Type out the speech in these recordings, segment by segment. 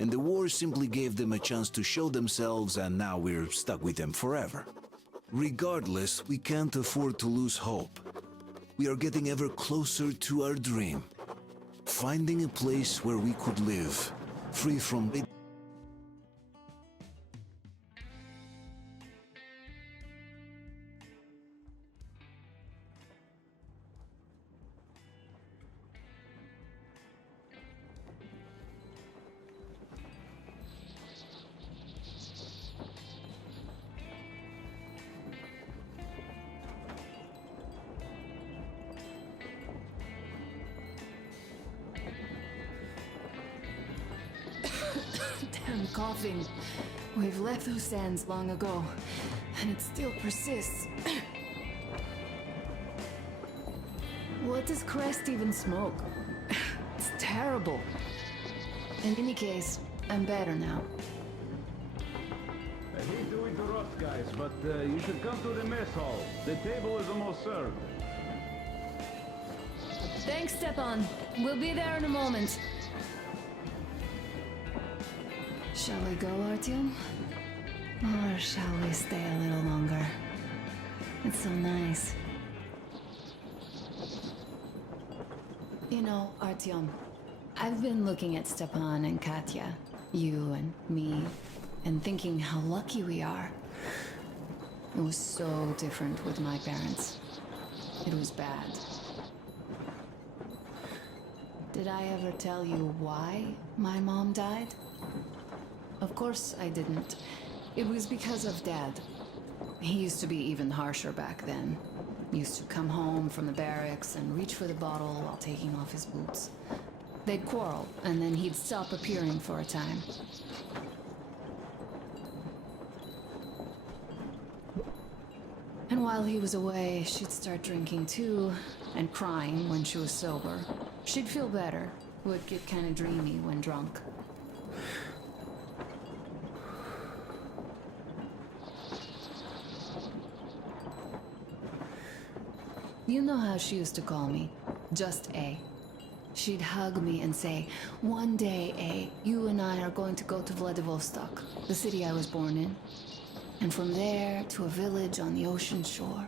And the war simply gave them a chance to show themselves, and now we're stuck with them forever. Regardless, we can't afford to lose hope. We are getting ever closer to our dream. Finding a place where we could live, free from it. Damn coughing. We've left those sands long ago, and it still persists. What does Crest even smoke? It's terrible. In any case, I'm better now. I hate to interrupt, guys, but you should come to the mess hall. The table is almost served. Thanks, Stepan. We'll be there in a moment. Shall we go, Artyom? Or shall we stay a little longer? It's so nice. You know, Artyom, I've been looking at Stepan and Katya, you and me, and thinking how lucky we are. It was so different with my parents. It was bad. Did I ever tell you why my mom died? Of course I didn't. It was because of Dad. He used to be even harsher back then. He used to come home from the barracks and reach for the bottle while taking off his boots. They'd quarrel, and then he'd stop appearing for a time. And while he was away, she'd start drinking too, and crying when she was sober. She'd feel better, would get kind of dreamy when drunk. You know how she used to call me? Just A. She'd hug me and say, "One day, A, you and I are going to go to Vladivostok, the city I was born in. And from there to a village on the ocean shore."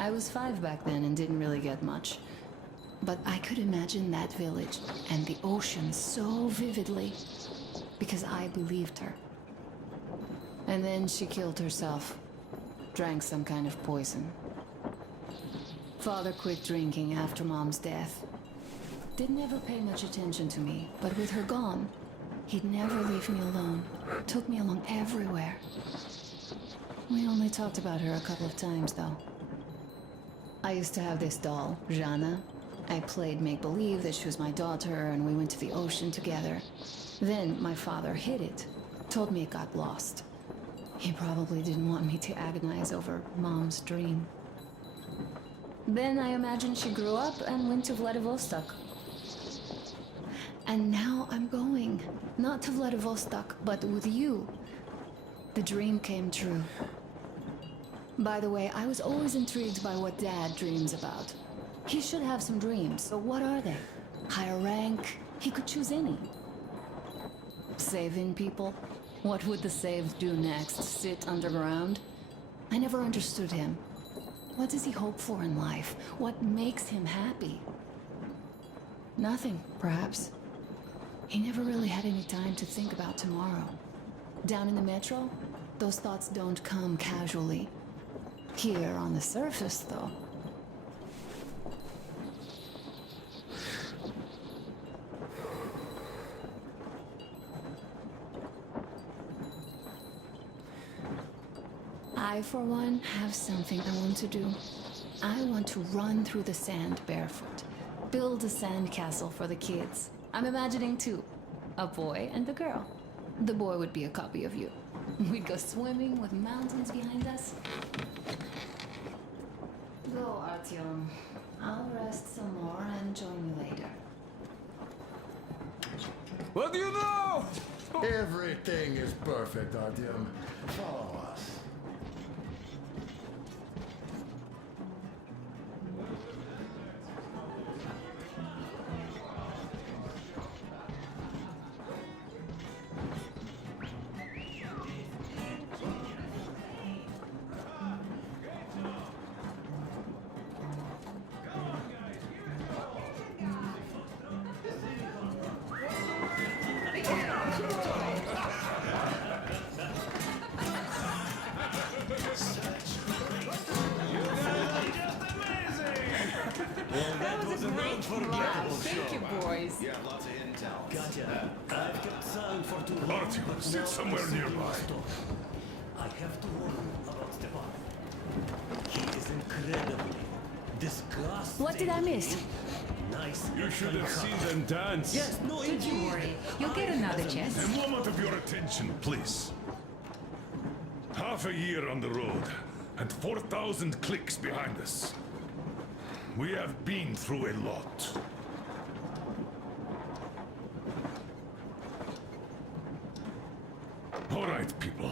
I was 5 back then and didn't really get much. But I could imagine that village and the ocean so vividly because I believed her. And then she killed herself. Drank some kind of poison. Father quit drinking after Mom's death. Didn't ever pay much attention to me, but with her gone, he'd never leave me alone. Took me along everywhere. We only talked about her a couple of times, though. I used to have this doll, Jana. I played make-believe that she was my daughter, and we went to the ocean together. Then my father hid it. Told me it got lost. He probably didn't want me to agonize over Mom's dream. Then I imagine she grew up and went to Vladivostok. And now I'm going. Not to Vladivostok, but with you. The dream came true. By the way, I was always intrigued by what Dad dreams about. He should have some dreams, but what are they? Higher rank? He could choose any. Saving people? What would the saved do next? Sit underground? I never understood him. What does he hope for in life? What makes him happy? Nothing, perhaps. He never really had any time to think about tomorrow. Down in the metro, those thoughts don't come casually. Here on the surface, though. I, for one, have something I want to do. I want to run through the sand barefoot. Build a sand castle for the kids. I'm imagining two. A boy and a girl. The boy would be a copy of you. We'd go swimming with mountains behind us. Go, Artyom. I'll rest some more and join you later. What do you know? Everything is perfect, Artyom. Follow us. was an unforgettable Thank show. you, boys. You have lots of hidden talents. Gotcha. I've kept silent for too long. Artyom, but sit now somewhere something nearby. must stop. I have to warn you about Stepan. He is incredibly disgusting. What did I miss? Nice. You should have uncut. seen them dance. Yes, no, Don't you indeed. worry. You'll get another chance. A moment of your attention, please. Half a year on the road, and 4,000 clicks behind us. We have been through a lot. All right, people.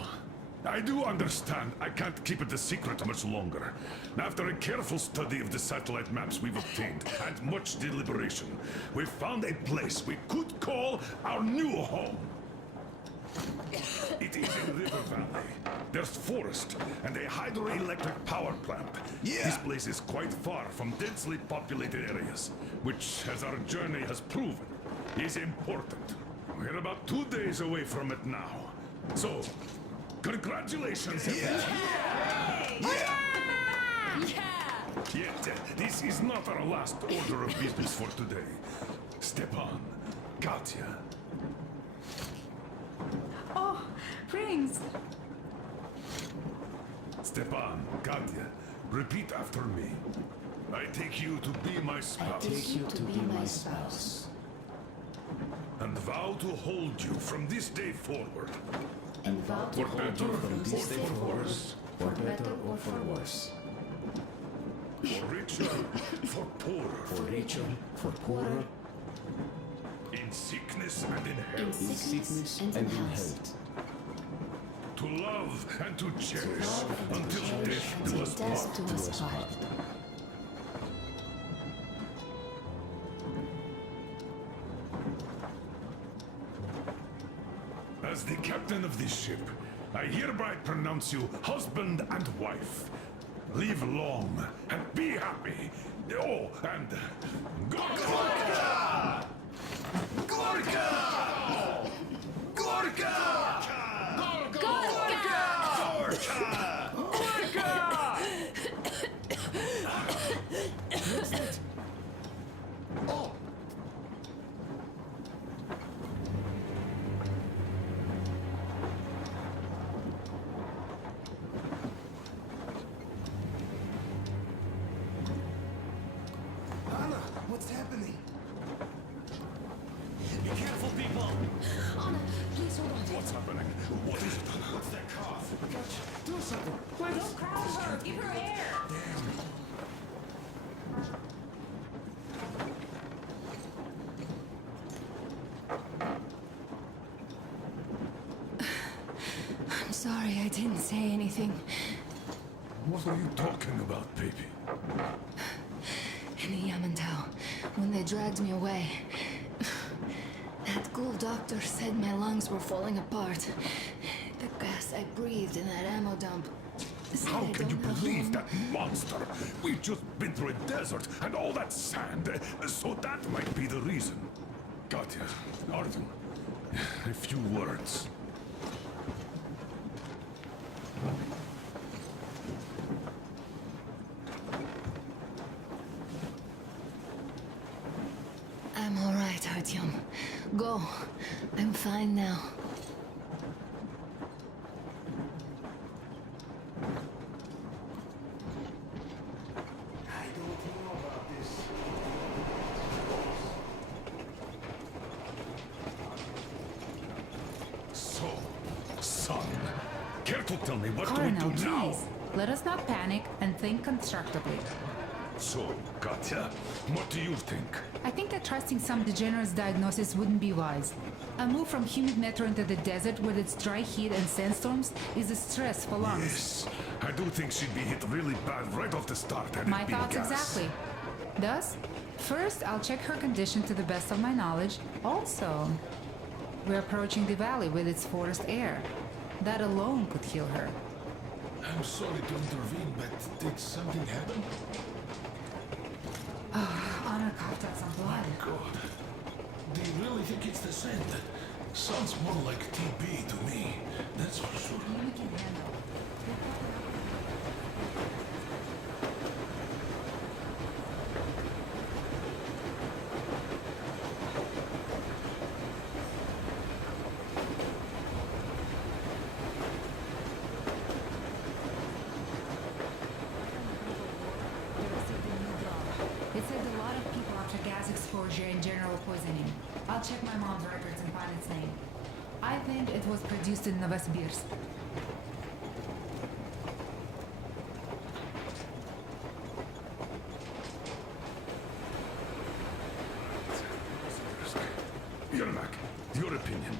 I do understand I can't keep it a secret much longer. After a careful study of the satellite maps we've obtained, and much deliberation, we found a place we could call our new home. It is a river valley. There's forest and a hydroelectric power plant. This place is quite far from densely populated areas, which, as our journey has proven, is important. We're about 2 days away from it now. So, congratulations, everyone. Yet, this is not our last order of business for today. Stepan, Katya, Oh, rings. Stepan, Katya, repeat after me. I take you to be my spouse. Take you to be my spouse. And vow to hold you from this day forward. And vow to For hold better you from or this day for forward, worse. for better or for worse. For richer, for poorer. For richer, for poorer, In sickness and in in health. sickness and in health. To love and to cherish Love and to until cherish death do till us death part. do us part. As the captain of this ship, I hereby pronounce you husband and wife. Live long and be happy. Oh, and Gorka! Gorka! Gorka! Anna, what's happening? Be careful, people. Anna, please hold on. What's happening? What is it? What's that cough? Do something. Don't crowd her. Give her air. I'm sorry I didn't say anything. What are you talking about, baby? In the Yamantau, when they dragged me away, that ghoul doctor said my lungs were falling apart. The gas I breathed in that ammo dump. said How I can you don't have believe home. that monster? We've just been through a desert and all that sand, so that might be the reason. Katya, Artyom, a few words. I'm all right, Artyom. Go. I'm fine now. I don't know about this. So, son, care to tell me what Colonel, do we do now? please. Let us not panic and think constructively. So, Katya, what do you think? I think that trusting some degenerate's diagnosis wouldn't be wise. A move from humid metro into the desert with its dry heat and sandstorms is a stress for lungs. Yes, I do think she'd be hit really bad right off the start had My it been thoughts gas. exactly. Thus, first I'll check her condition to the best of my knowledge. Also, we're approaching the valley with its forest air. That alone could heal her. I'm sorry to intervene, but did something happen? Honor coughed up some blood. God. Do you really think it's the sand? Sounds more like TB to me. That's for sure. We can handle. I'll check my mom's records and find its name. I think it was produced in Novosibirsk. Yermak, your opinion.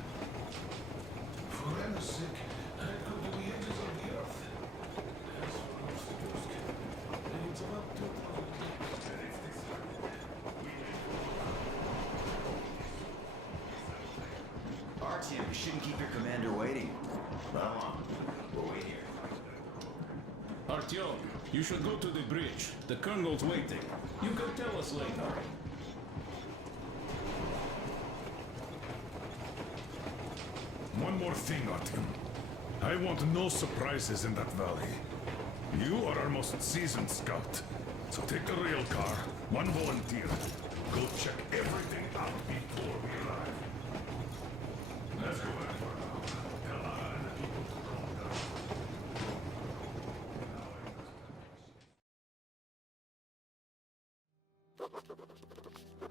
Forensic echo to the edges of the earth. As for Novosibirsk, it's about 2,000. Artyom, you shouldn't keep your commander waiting. Come on. We'll wait here. Artyom, you should go to the bridge. The colonel's waiting. You can tell us later. One more thing, Artyom. I want no surprises in that valley. You are our most seasoned scout. So take the rail car, one volunteer. Go check everything out before we arrive. Let's go back for now. Tell Anna and the people to calm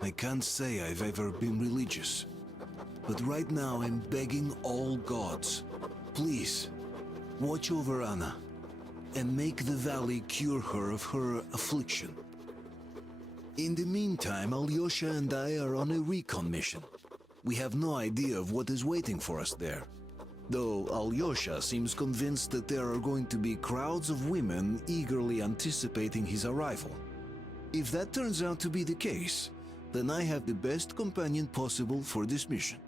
down. I can't say I've ever been religious, but right now I'm begging all gods, please, watch over Anna and make the valley cure her of her affliction. In the meantime, Alyosha and I are on a recon mission. We have no idea of what is waiting for us there, though Alyosha seems convinced that there are going to be crowds of women eagerly anticipating his arrival. If that turns out to be the case, then I have the best companion possible for this mission.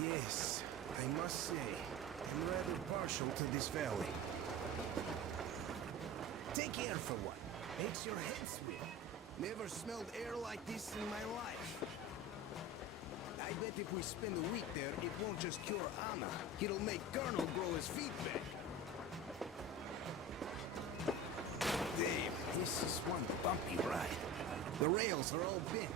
Yes, I must say, I'm rather partial to this valley. Take air for one. Makes your head swim. Never smelled air like this in my life. I bet if we spend a week there, it won't just cure Anna. It'll make Colonel grow his feet back. Damn, this is one bumpy ride. The rails are all bent.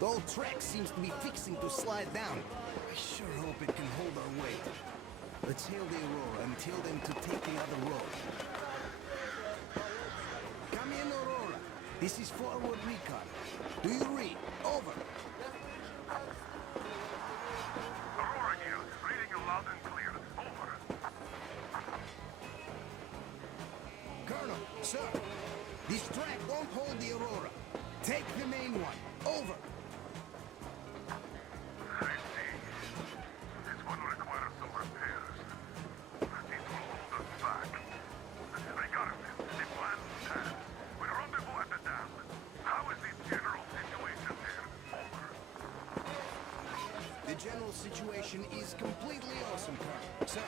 The whole track seems to be fixing to slide down. I sure hope it can hold our weight. Let's hail the Aurora and tell them to take the other road. Come in, Aurora. This is forward recon. Do you read? Over. Aurora here, reading you loud and clear. Over. Colonel, sir. This track won't hold the Aurora. Take the main one. Over. I see. This one requires some repairs. It will hold us back. Regardless, the plan stands. We rendezvous at the dam. How is the general situation there? Over. The general situation is completely awesome, Colonel. Sir,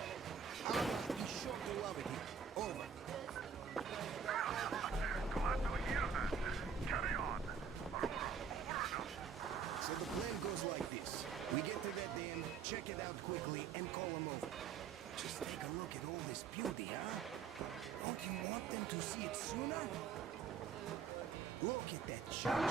Anna is sure to love it here. Over. Glad to hear that. Carry on. Aurora, over and out. So the plan goes like this. We get to that dam, check it out quickly, and call them over. Just take a look at all this beauty, huh? Don't you want them to see it sooner? Look at that church.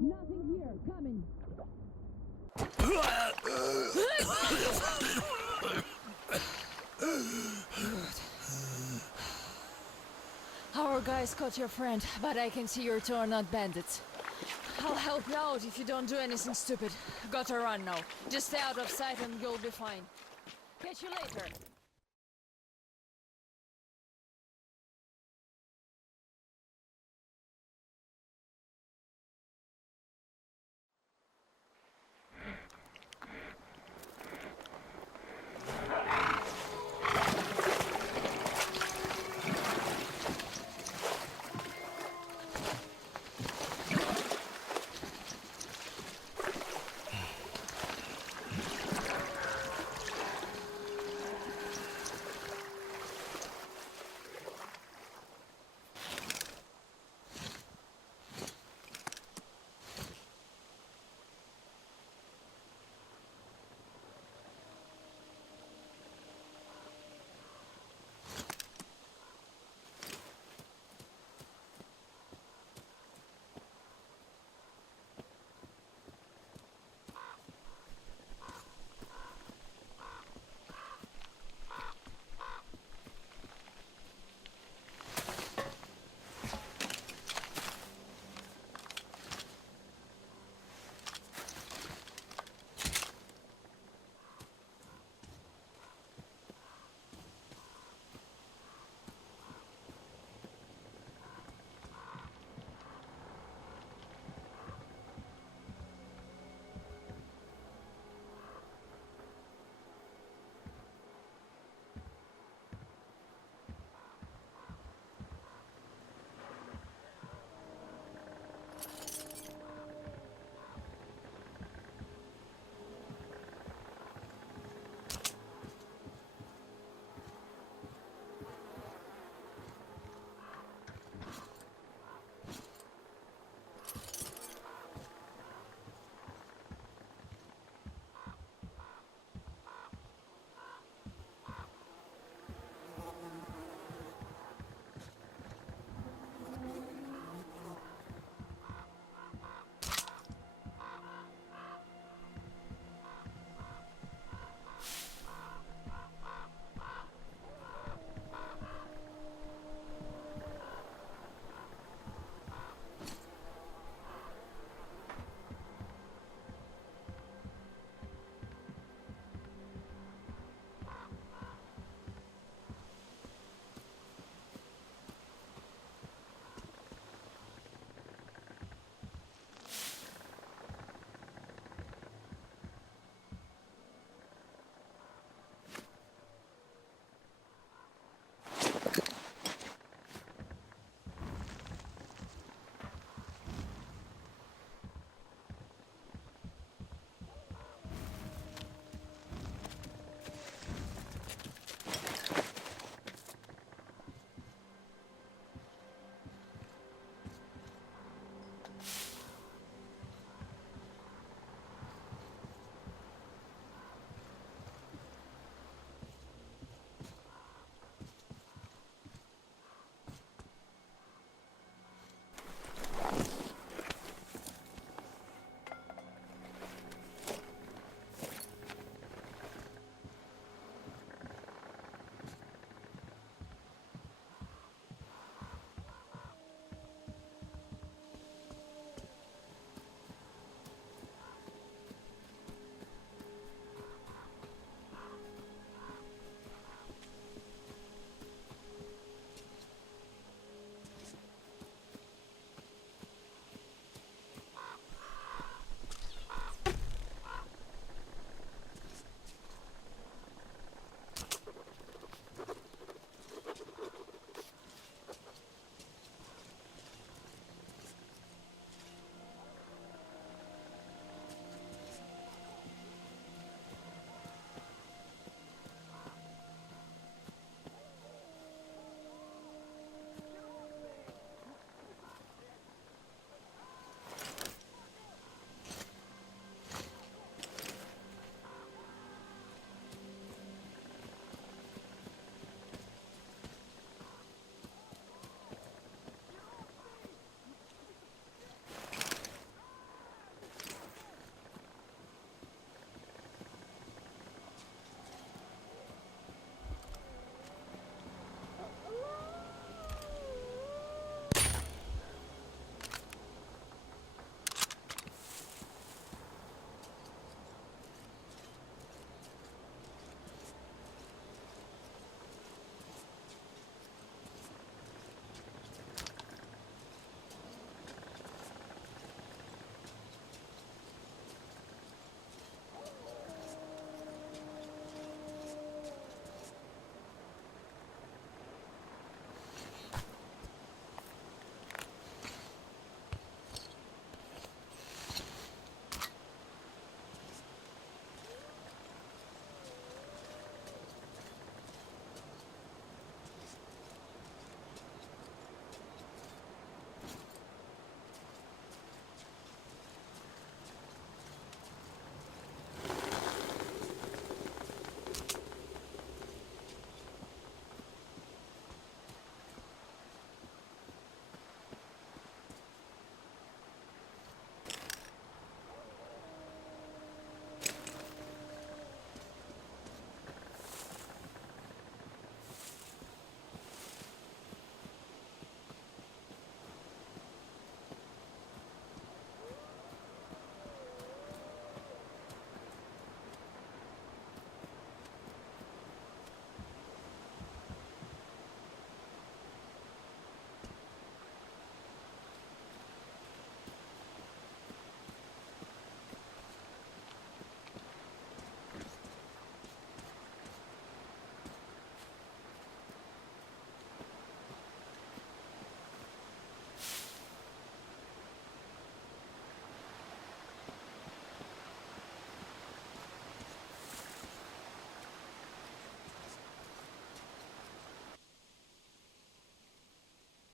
Nothing here. Coming. Our guys caught your friend, but I can see your two are not bandits. I'll help you out if you don't do anything stupid. Gotta run now. Just stay out of sight and you'll be fine. Catch you later.